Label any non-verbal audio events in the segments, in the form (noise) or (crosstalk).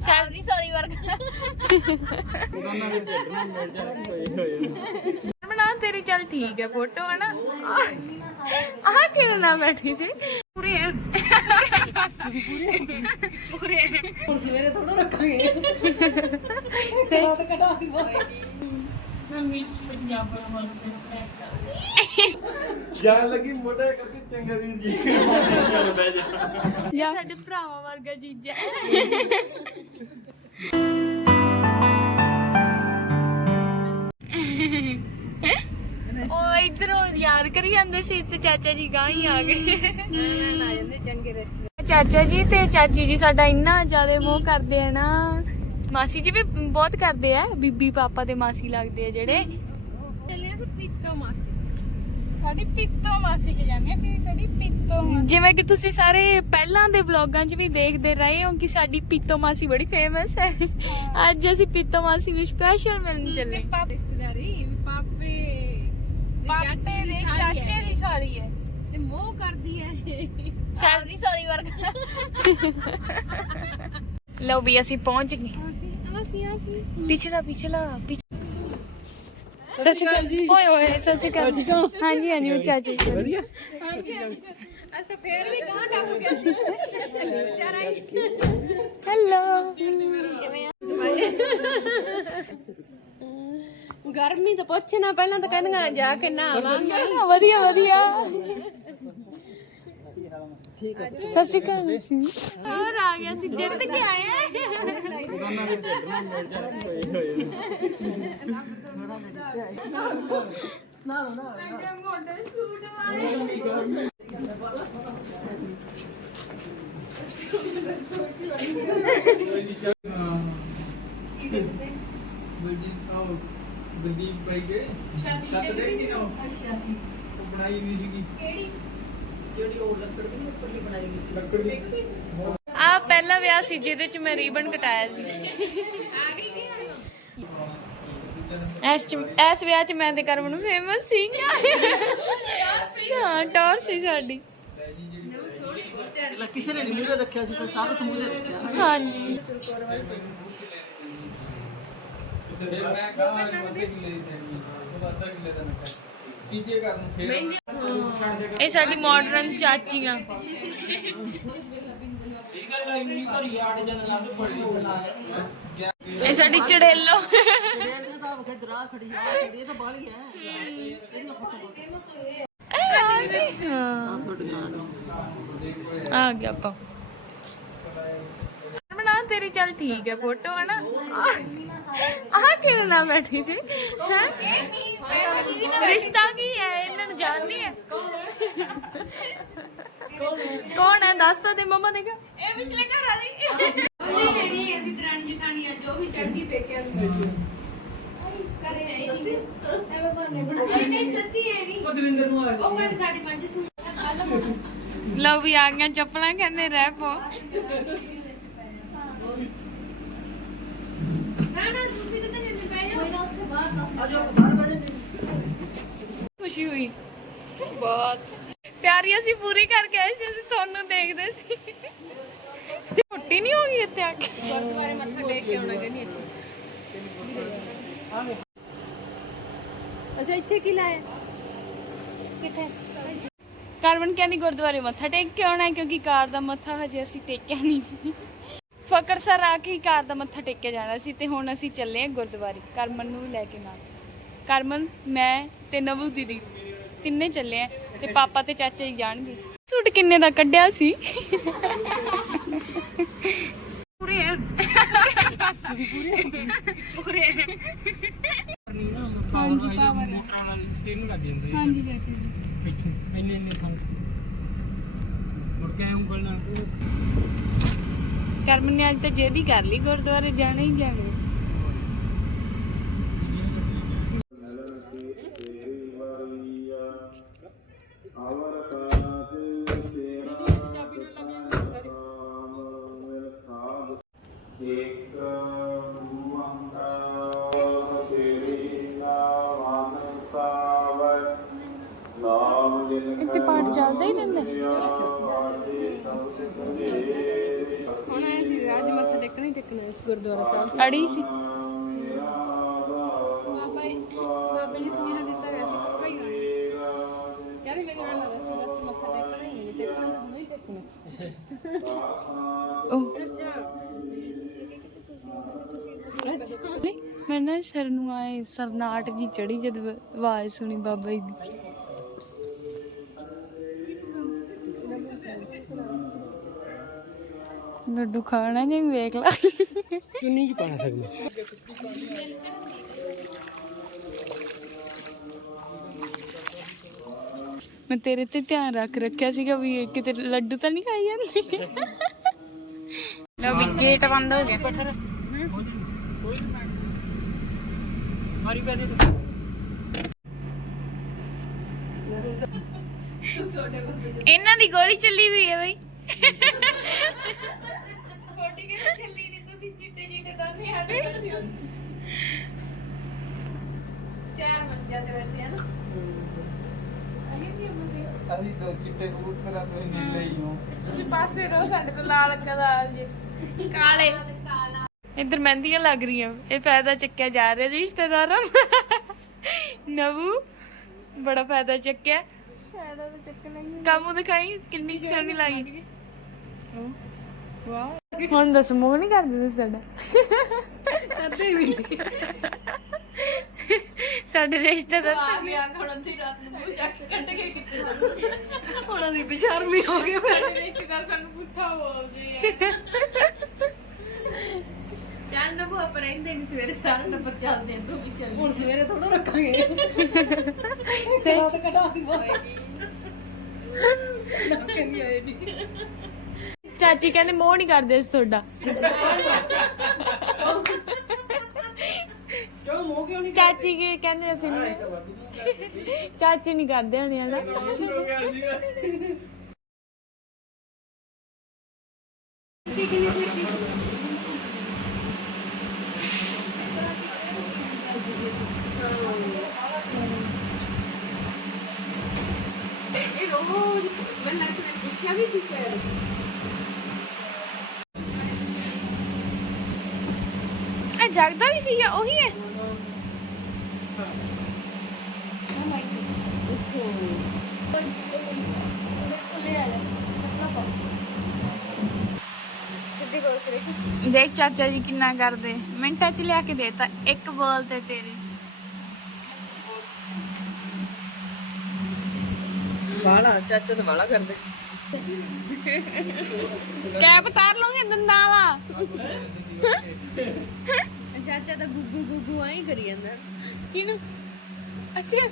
ਸਾਡੀ ਸੌਰੀ ਵਰਗਾ। ਬਣਾ ਤੇਰੀ ਚੱਲ ਠੀਕ ਹੈ ਫੋਟੋ ਹੈ ਨਾ ਆਹ ਕਿਉਂ ਨਾ ਬੈਠੀ ਸੀ? ਪੂਰੇ। ਪੂਰੇ। ਹੁਣ ਸਵੇਰੇ ਥੋੜਾ ਰੱਖਾਂਗੇ। ਰਾਤ ਕਢਾ ਦੀ ਬਾਤ ਜਾਣ ਲੱਗੀ ਮੋਟਾ ਜਿਹਾ ਕਰਕੇ ਚੰਗਾ ਵੀਰ ਜੀ ਚੱਲ ਬਹਿ ਜਾ ਸਾਡੇ ਭਰਾਵਾਂ ਵਰਗਾ ਜੀਜਾ। ਉਹ ਇਧਰੋਂ ਯਾਦ ਕਰੀ ਜਾਂਦੇ ਸੀ ਤੇ ਚਾਚਾ ਜੀ ਗਾਂ ਹੀ ਆ ਗਏ। ਆ ਜਾਂਦੇ ਚੰਗੇ ਰਸਤੇ ਚਾਚਾ ਜੀ ਤੇ ਚਾਚੀ ਜੀ ਸਾਡਾ ਇੰਨਾ ਜ਼ਿਆਦਾ ਮੋਹ ਕਰਦੇ ਆ ਨਾ। ਮਾਸੀ ਜੀ ਵੀ ਬਹੁਤ ਕਰਦੇ ਆ ਬੀਬੀ ਪਾਪਾ ਤੇ ਮਾਸੀ ਲੱਗਦੇ ਆ ਜਿਹੜੇ। ਚੱਲੇ ਫਿਰ ਪੀਤੋ ਮਾਸੀ। ਸਾਡੀ ਪਿੱਤੋ ਮਾਸੀ ਕੇ ਜਾਂਦੇ ਸੀ ਸਾਡੀ ਪਿੱਤੋ ਜਿਵੇਂ ਕਿ ਤੁਸੀਂ ਸਾਰੇ ਪਹਿਲਾਂ ਦੇ ਵਲੌਗਾਂ 'ਚ ਵੀ ਦੇਖਦੇ ਰਹੇ ਹੋ ਕਿ ਸਾਡੀ ਪਿੱਤੋ ਮਾਸੀ ਬੜੀ ਫੇਮਸ ਹੈ। ਅੱਜ ਅਸੀਂ ਪਿੱਤੋ ਮਾਸੀ ਨੂੰ ਸਪੈਸ਼ਲ ਮਿਲਣ ਚੱਲੇ। ਰਿਸ਼ਤੇਦਾਰੀ ਵੀ ਪਾਪੇ ਪਾਪੇ ਦੇ ਚਾਚੇ ਦੀ ਸਾਲੀ ਹੈ। ਤੇ ਮੋਹ ਕਰਦੀ ਹੈ। ਸਾਡੀ ਸਾਲੀ ਵਰਗਾ। (laughs) ਲਓ ਵੀ ਅਸੀਂ ਪਹੁੰਚ ਗਏ। ਪਿਛਲਾ ਪਿਛਲਾ ਪਿਛ- ਸਤਿ ਸ਼੍ਰੀ ਅਕਾਲ ਜੀ। ਓਏ ਓਏ ਸਤਿ ਸ਼੍ਰੀ ਅਕਾਲ। ਹਾਂਜੀ ਹਾਂਜੀ ਉਹ ਚਾਚੀ ਜੀ। ਵਧੀਆ। ਅਸ ਤਾਂ ਫੇਰ ਵੀ ਕਹਾਂ ਟੱਪ ਗਿਆ ਸੀ ਵਿਚਾਰਾ ਹੈਲੋ ਗਰਮੀ ਤਾਂ ਪੁੱਛ ਨਾ ਪਹਿਲਾਂ ਤਾਂ ਕਹਿੰਦੀਆਂ ਜਾ ਕੇ ਨਹਾਵਾਂਗੇ। ਵਧੀਆ ਵਧੀਆ। ਸਤਿ ਸ਼੍ਰੀ ਅਕਾਲ ਜੀ। ਹੋਰ ਆ ਗਿਆ ਸੀ ਜਿੱਤ ਕੇ ਆਏ ਬਲਜੀਤ ਆਓ। ਬਲਜੀਤ ਭਾਈ ਦੇ ਕੀ ਨਾਮ ਅੱਛਾ ਬਣਾਈ ਨਹੀਂ ਸੀਗੀ। ਕਿਹੜੀ? ਜਿਹੜੀ ਉਹ ਲੱਕੜ ਦੀ ਉੱਪਰਲੀ ਬਣਾਈ ਗਈ ਸੀ। ਲੱਕੜ ਦੀ। ਆ ਪਹਿਲਾ ਵਿਆਹ ਸੀ ਜਿਹਦੇ ਚ ਮੈਂ ਰੀਬਨ ਕਟਾਇਆ ਸੀ। ਐਸ ਚ ਐਸ ਵਿਆਹ ਚ ਮੈਂ ਤੇ ਕਰਮ ਫੇਮਸ ਸੀ। ਹਾਂ ਟੌਰ ਸੀ ਸਾਡੀ। ਕਿਸੇ ਨੇ ਨਹੀਂ ਮੂਹਰੇ ਰੱਖਿਆ ਸੀ ਤਾਂ ਸਾਰੇ ਤੋਂ ਮੂਹਰੇ ਰੱਖਿਆ। ਹਾਂਜੀ। ਤੇ ਮੈਂ ਕਹਾਂ ਅੱਧੇ ਕਿਲੇ ਦੀ ਥੈਲੀ ਉਹ ਅੱਧਾ ਕਿਲੇ ਦਾ ਨਕਾ ਤੀਜੇ ਘਰ ਨੂੰ ਫੇਰ ਇਹ ਸਾਡੀ ਮਾਡਰਨ ਚਾਚੀਆਂ। ਇਹ ਸਾਡੀ ਚੜੇਲੋ। ਰੇਲ ਤਾਂ ਵਖੇ ਦਰਾ ਖੜੀ ਆ ਇਹ ਤਾਂ ਬਾਲੀ ਹੈ। ਆ ਗਿਆ ਆਪਾਂ। ਬਣਾ ਤੇਰੀ ਚੱਲ ਠੀਕ ਹੈ, ਫੋਟੋ ਹੈ ਨਾ। ਆਹ ਕਿਉਂ ਨਾ ਬੈਠੀ ਸੀ? ਹੈ? ਰਿਸ਼ਤਾ ਕੀ ਹੈ? ਇਹਨਾਂ ਨੂੰ ਜਾਣਦੀ ਹੈ? ਕੌਣ ਹੈ? ਦੱਸ ਤਾਂ ਦੇ ਮਮਾ ਦੇਗਾ। ਇਹ ਪਿਛਲੇ ਘਰ ਵਾਲੀ। ਉਹਦੀ ਨਹੀਂ ਅਸੀਂ ਦਰਾਣੀ ਜਠਾਣੀ ਆ ਜੋ ਵੀ ਚੜ੍ਹਦੀ ਪੇਕਿਆਂ ਨੂੰ ਕਰੇ ਹੈ ਨਹੀਂ ਐਵੇਂ ਬਹਾਨੇ ਬਣਾ ਨਹੀਂ ਸੱਚੀ ਹੈ ਨਹੀਂ ਉਹ ਦਰਿੰਦਰ ਨੂੰ ਆ ਉਹ ਕਹਿੰਦੀ ਸਾਡੀ ਮੰਜ ਸੁਣ ਲਓ ਵੀ ਆ ਗਈਆਂ ਚੱਪਲਾਂ ਕਹਿੰਦੇ ਰਹਿ ਪੋ ਨਾ ਨਾ ਤੁਸੀਂ ਤਾਂ ਨਹੀਂ ਪੈ ਜਾਓ ਆ ਜਾਓ ਬਾਹਰ ਬਹਿ ਜਾ ਖੁਸ਼ੀ ਹੋਈ। ਬਹੁਤ। ਤਿਆਰੀ ਅਸੀਂ ਪੂਰੀ ਕਰਕੇ ਆਏ ਸੀ ਅਸੀਂ ਤੁਹਾਨੂੰ ਦੇਖਦੇ ਸੀ। ਛੁੱਟੀ ਨਹੀਂ ਹੋ ਗਈ ਇੱਥੇ ਆ ਕੇ? ਗੁਰਦੁਆਰੇ ਮੱਥਾ ਟੇਕ ਕੇ ਆਉਣਾ ਕਹਿੰਦੀ ਅੱਛਾ ਇੱਥੇ ਕੀ ਲਾਇਆ? ਕਿੱਥੇ? ਕਾਰਬਨ ਕਹਿੰਦੀ ਗੁਰਦੁਆਰੇ ਮੱਥਾ ਟੇਕ ਕੇ ਆਉਣਾ ਹੈ ਕਿਉਂਕਿ ਕਾਰ ਦਾ ਮੱਥਾ ਹਜੇ ਅਸੀਂ ਟੇਕਿਆ ਨਹੀਂ। ਸੀ ਫਕਰ ਸਰ ਆ ਕੇ ਹੀ ਕਾਰ ਦਾ ਮੱਥਾ ਟੇਕਿਆ ਜਾਣਾ ਸੀ ਤੇ ਹੁਣ ਅਸੀਂ ਚੱਲੇ ਹਾਂ ਗੁਰਦੁਆਰੇ ਕਰਮਨ ਨੂੰ ਵੀ ਲੈ ਕੇ ਨਾਲ। ਕਰਮਨ ਮੈਂ ਤੇ ਨਵੂ ਦੀਦੀ ਤਿੰਨੇ ਚੱਲੇ ਆ ਤੇ ਪਾਪਾ ਤੇ ਚਾਚਾ ਜੀ ਜਾਣਗੇ। ਸੂਟ ਕਿੰਨੇ ਦਾ ਕੱਢਿਆ ਸੀ? ਪੂਰੇ ਪੂਰੇ ਹਾਂਜੀ ਪਾਵਰ ਸਟੇਰਿੰਗ ਲੱਗ ਜਾਂਦੇ ਹਾਂਜੀ ਚਾਚਾ ਜੀ। ਪਿੱਛੇ ਇੰਨੇ ਇੰਨੇ ਫਲ ਮੁੜ ਕੇ ਉਂਗਲ ਨਾਲ। ਕਰਮਨ ਨੇ ਅੱਜ ਤਾਂ ਜਿੱਦ ਕਰ ਲਈ ਗੁਰਦੁਆਰੇ ਜਾਣਾ ਹੀ ਜਾਣਾ। ਗੁਰਦੁਆਰਾ ਸਾਹਿਬ। ਅੜੀ ਸੀ। ਬਾਬਾ ਜੀ ਬਾਬਾ ਜੀ ਸੁਨੇਹਾ ਦਿੱਤਾ ਗਿਆ ਸੀ ਪੱਕਾ ਹੀ ਆਉਣਾ ਕਹਿੰਦੇ ਮੈਨੂੰ ਐਂ ਲੱਗਾ ਸੀ ਬਸ ਮੱਥਾ ਟੇਕਣਾ ਹੀ ਨਹੀਂ ਟੇਕਣਾ ਤਾਂ ਨਹੀਂ ਟੇਕਣਾ। ਉਹ ਨਹੀਂ ਮੈਂ ਨਾ ਸਰ ਨੂੰ ਆਏ ਸਰਨਾਟ ਜੀ ਚੜੀ ਜਦ ਆਵਾਜ਼ ਸੁਣੀ ਬਾਬਾ ਜੀ ਦੀ। ਲੱਡੂ ਖਾਣਾ ਨਹੀਂ ਵੇਖ ਲਾ। ਚੁੰਨੀ ਚ ਪਾ ਸਕਦਾ? ਮੈਂ ਤੇਰੇ ਤੇ ਧਿਆਨ ਰੱਖ ਰੱਖਿਆ ਸੀਗਾ ਵੀ ਇਹ ਕਿਤੇ ਲੱਡੂ ਤਾਂ ਨਹੀਂ ਖਾਈ ਜਾਂਦੇ। ਲੋ ਵੀ ਗੇਟ ਬੰਦ ਹੋ ਗਿਆ। ਮਾਰੀ ਪੈਸੇ ਤੂੰ ਇਹਨਾਂ ਦੀ ਗੋਲੀ ਚੱਲੀ ਹੋਈ ਹੈ ਬਈ। ਛੋਟੀ ਕਿ ਛੱਲੀ ਨਹੀਂ ਤੁਸੀਂ ਚਿੱਟੇ ਚਿੱਟੇ ਦਾਨੇ ਆਡੇ ਕਰਦੇ ਹੋ। ਚਾਰ ਮੰਜਾ ਤੇ ਬੈਠੇ ਆ ਨਾ। ਅਸੀਂ ਦੋ ਚਿੱਟੇ ਕਬੂਤਰਾਂ ਤੋਂ ਨੀਲੇ ਹੀ ਹੋ। ਤੁਸੀਂ ਪਾਸੇ ਰੋ ਸਾਡੇ ਤੋਂ ਲਾਲ ਕਲਾਲ ਜੇ। ਕਾਲੇ। ਇੱਧਰ ਮਹਿੰਦੀਆਂ ਲੱਗ ਰਹੀਆਂ। ਇਹ ਫਾਇਦਾ ਚੱਕਿਆ ਜਾ ਰਿਹਾ ਰਿਸ਼ਤੇਦਾਰਾਂ ਨੂੰ। ਨਵੂ ਬੜਾ ਫਾਇਦਾ ਚੱਕਿਆ। ਫਾਇਦਾ ਤਾਂ ਚੱਕਣਾ ਹੀ ਕੰਮ ਦਿਖਾਈ ਕਿੰਨੀ ਕੁ ਸੋਹਣੀ ਲੱਗੀ ਵਾਹ ਹੁਣ ਦੱਸ ਮੂੰਹ ਨਹੀਂ ਕਰਦੇ ਤੁਸੀਂ ਸਾਡਾ? ਕਦੇ ਵੀ ਨਹੀਂ ਸਾਡੇ ਰਿਸ਼ਤੇਦਾਰ ਆ ਗਿਆ ਹੁਣ ਅੱਧੀ ਰਾਤ ਨੂੰ ਮੂੰਹ ਚੱਕ ਕੇ ਕੱਢ ਕੇ ਕਿੱਥੇ ਹੁਣ ਅਸੀਂ ਬੇਸ਼ਰਮੀ ਹੋ ਗਏ ਫਿਰ। ਸਾਡੇ ਰਿਸ਼ਤੇਦਾਰ ਸਾਨੂੰ ਪੁੱਠਾ ਬੋਲਦੇ ਆ। ਚੱਲ ਨਾ ਪਰ ਰਹਿੰਦੇ ਨਹੀਂ ਸਵੇਰੇ ਸਾਰਾ ਨੰਬਰ ਚੱਲਦੇ ਤੂੰ ਵੀ ਚੱਲ। ਹੁਣ ਸਵੇਰੇ ਥੋੜਾ ਰੱਖਾਂਗੇ। ਇੱਕ ਰਾਤ ਕਢਾ ਦੀ ਬਾਤ। ਨਾ। ਕਹਿੰਦੀ ਆਏ ਨਹੀਂ ਚਾਚੀ ਕਹਿੰਦੇ ਮੋਹ ਨਹੀਂ ਕਰਦੇ ਇਸ ਤੁਹਾਡਾ। ਕਿਉਂ ਮੋਹ ਕਿਉਂ ਨਹੀਂ ਚਾਚੀ ਕੀ ਕਹਿੰਦੇ ਅਸੀਂ ਨਹੀਂ ਚਾਚੀ। ਨਹੀਂ ਕਰਦੇ ਹੋਣੀ ਹਨਾ। ਇਹ ਰੋਜ਼ ਮੈਂ ਲੱਗ ਨੇ ਪੁੱਛਿਆ ਵੀ ਪੁੱਛਿਆ ਇਹ ਜਗਦਾ ਵੀ ਸੀਗਾ ਉਹੀ ਹੈ? ਦੇਖ ਚਾਚਾ ਜੀ ਕਿੰਨਾ ਕਰਦੇ। ਮਿੰਟਾਂ ਚ ਲਿਆ ਕੇ ਦੇਤਾ ਇੱਕ ਬੋਲ ਤੇ ਤੇਰੇ। ਵਾਲਾ ਚਾਚਾ ਤਾਂ ਵਾਲਾ ਕਰਦੇ। ਕੈਪ ਉਤਾਰ ਲਓਗੇ ਦੰਦਾਂ ਵਾਲਾ। ਚਾਚਾ ਤਾਂ ਗੁੱਗੂ ਗੁੱਗੂ ਆਈ ਕਰੀ ਜਾਂਦਾ। ਕਿਨੂੰ ਅੱਛਾ।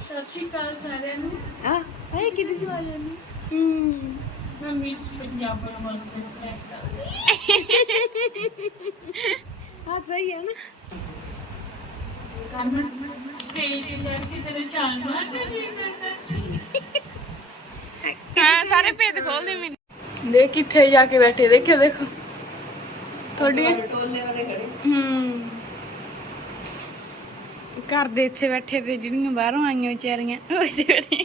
ਸਤਿ ਸ਼੍ਰੀ ਅਕਾਲ ਸਾਰਿਆਂ ਨੂੰ। ਆ ਆਏ ਕਿਹਦੀ ਸਵਾਲ ਹੈ। ਮੈਂ ਮਿਸ ਪੰਜਾਬ ਵਾਸਤੇ ਸਿਲੈਕਟ ਹਾਂ। ਸਹੀ ਹੈ ਨਾ। ਹਾਂ, ਸਾਰੇ ਭੇਦ ਖੋਲਦੇ ਮੈਨੂੰ। ਦੇਖ ਕਿੱਥੇ ਜਾ ਕੇ ਬੈਠੇ, ਦੇਖਿਓ, ਦੇਖੋ। ਤੁਹਾਡੀ ਟੋਲੇ ਵਾਲੇ ਖੜੇ ਹੂੰ। ਘਰ ਦੇ ਇੱਥੇ ਬੈਠੇ ਤੇ ਜਿਹੜੀਆਂ ਬਾਹਰੋਂ ਆਈਆਂ ਵਿਚਾਰੀਆਂ, ਉਹ ਇੱਥੇ ਬੈਠੇ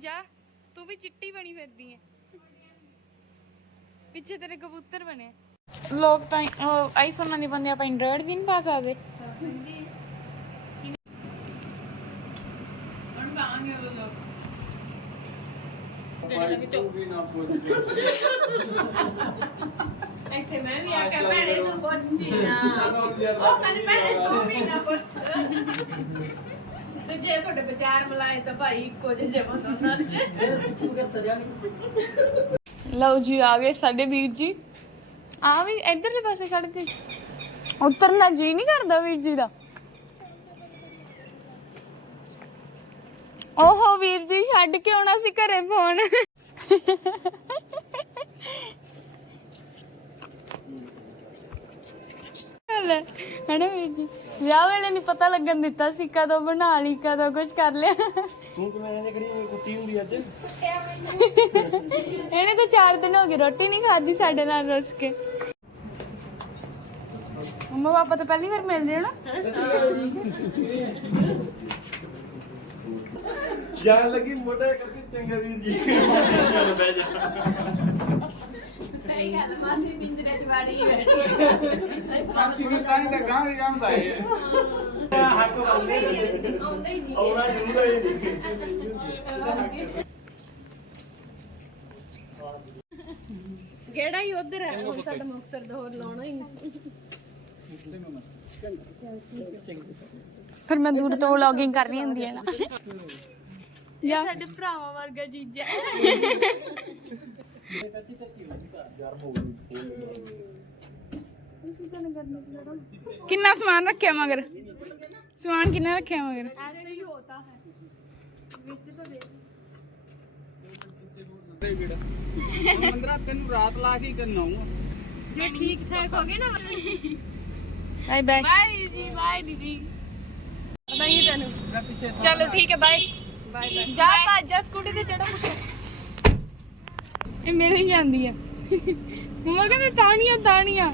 ਜਾ ਤੂੰ ਵੀ ਚਿੱਟੀ ਬਣੀ ਫਿਰਦੀ ਐ ਪਿੱਛੇ ਤੇਰੇ ਕਬੂਤਰ ਬਣੇ। ਲੋਕ ਤਾਂ ਆਈਫੋਨਾਂ ਦੀ ਬੰਦੇ ਆਪਾਂ ਐਂਡਰੋਇਡ ਦੀ ਨਹੀਂ ਪਾ ਸਕਦੇ। ਵੀ ਇੱਥੇ ਮੈਂ ਵੀ ਆ ਕੇ ਭੈਣੇ ਨੂੰ ਪੁੱਛੀ ਨਾ ਉਹ ਕਹਿੰਦੀ ਭੈਣੇ ਤੂੰ ਵੀ ਨਾ ਪੁੱਛ। ਤੇ ਜੇ ਤੁਹਾਡੇ ਵਿਚਾਰ ਮਲਾਏ ਤਾਂ ਭਾਈ ਇੱਕੋ ਜਿਹੇ ਜਮਾ ਦੋਨਾਂ ਦੇ ਪਿੱਛੇ ਬਗੈਰ ਸਰਿਆ ਨਹੀਂ ਲਓ ਜੀ, ਆ ਗਏ ਸਾਡੇ ਵੀਰ ਜੀ। ਆ ਵੀ ਇਧਰਲੇ ਪਾਸੇ ਖੜੇ ਤੇ ਉਤਰਨਾ ਜੀ ਨਹੀਂ ਕਰਦਾ ਵੀਰ ਜੀ ਦਾ। ਓਹੋ ਵੀਰ ਜੀ, ਛੱਡ ਕੇ ਆਉਣਾ ਸੀ ਘਰੇ ਫੋਨ। ਗੱਲ ਹੈ ਹਨਾ ਵੀਰ ਜੀ? ਵਿਆਹ ਵੇਲੇ ਨਹੀਂ ਪਤਾ ਲੱਗਣ ਦਿੱਤਾ ਸੀ ਕਦੋਂ ਬਣਾ ਲਈ ਕਦੋਂ ਕੁਝ ਕਰ ਲਿਆ। ਤੂੰ ਕਿਵੇਂ ਇਹਨੇ ਕਿਹੜੀ ਕੁੱਤੀ ਹੁੰਦੀ ਅੱਜ? ਇਹਨੇ ਤਾਂ 4 ਦਿਨ ਹੋ ਗਏ ਰੋਟੀ ਨਹੀਂ ਖਾਧੀ ਸਾਡੇ ਨਾਲ ਰੁੱਸ ਕੇ। ਮੰਮਾ ਪਾਪਾ ਤਾਂ ਪਹਿਲੀ ਵਾਰ ਮਿਲਦੇ ਹੋ ਨਾ। ਜਾਣ ਲੱਗੀ ਮੋਟਾ ਕਰਕੇ ਚੰਗਾ ਵੀਰ ਜੀ। ਚੱਲ ਬਹਿ ਜਾ। ਸਹੀ ਗੱਲ ਮਾਸੀ ਬਿੰਦਰੇ ਚ ਵਾੜੀ ਬੈਠੀ ਪਾਕਿਸਤਾਨ ਦਾ ਗਾਂ ਦੀ ਗਾਂ ਦਾ ਹੈ ਹੱਕ ਬੰਦੇ ਆਉਂਦਾ ਹੀ ਨਹੀਂ ਆਉਣਾ ਜ਼ਰੂਰ ਹੈ ਨਹੀਂ ਕਿਹੜਾ ਹੀ ਉਧਰ ਹੈ? ਹੁਣ ਸਾਡਾ ਮੁਕਸਰ ਦਾ ਹੋਰ ਲਾਉਣਾ ਹੀ ਫਿਰ ਮੈਂ ਦੂਰ ਤੋਂ ਵਲੌਗਿੰਗ ਕਰਨੀ ਹੁੰਦੀ ਹੈ ਨਾ। ਇਹ ਸਾਡੇ ਭਰਾਵਾਂ ਵਰਗਾ ਜੀਜਾ ਕਿੰਨਾ ਸਮਾਨ ਰੱਖਿਆ ਮਗਰ? ਸਮਾਨ ਕਿੰਨਾ ਰੱਖਿਆ ਮਗਰ? ਵਿੱਚ ਤਾਂ ਦੇਖ ਮੰਦਰਾ ਤੈਨੂੰ ਰਾਤ ਲਾ ਕੇ ਕਰਨਾਉਂਗਾ ਜੇ ਠੀਕ ਠਾਕ ਹੋ ਗਏ ਨਾ bye bye bye ji bye ਦੀਦੀ। ਨਹੀਂ ਤੈਨੂੰ। ਚਲੋ ਠੀਕ ਹੈ ਬਾਏ ਬਾਏ ਬਾਏ ਜਾ ਭੱਜ ਜਾ ਸਕੂਟੀ ਤੇ ਚੜੋ ਪੁੱਤ ਇਹ ਮੇਰੇ ਹੀ ਜਾਂਦੀ ਆ ਮਮਾ ਕਹਿੰਦੇ ਤਾਣੀਆਂ ਤਾਣੀਆਂ।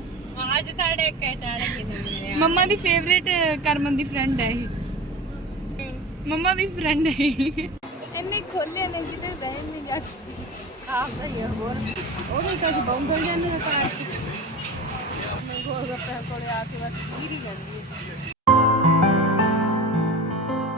ਅੱਜ ਤੁਹਾਡੇ ਕਹਿਟਾੜੇ ਕਿਨੇ ਮੰਮਾ ਦੀ ਫੇਵਰੇਟ ਕਰਮਨ ਦੀ ਫਰੈਂਡ ਹੈ ਇਹ। ਮੰਮਾ ਦੀ ਫਰੈਂਡ ਹੈ ਇਹ। ਇੰਨੇ ਖੋਲੇ ਨੇ ਕਿਤੇ ਬਹਿਣ ਨਹੀਂ ਜਾਂਦੀ। ਆਪਦਾ ਹੀ ਆ ਹੋਰ। ਉਹਦੇ ਤਾਂ ਬੰਬਲ ਜਾਂਦੇ ਆ ਪਾਰਕ ਮੈਂ ਗੋਲ ਗੱਪੇ ਕੋਲੇ ਆ ਕੇ ਬਸ ਪੀਰੀ ਜਾਂਦੀ ਹੈ।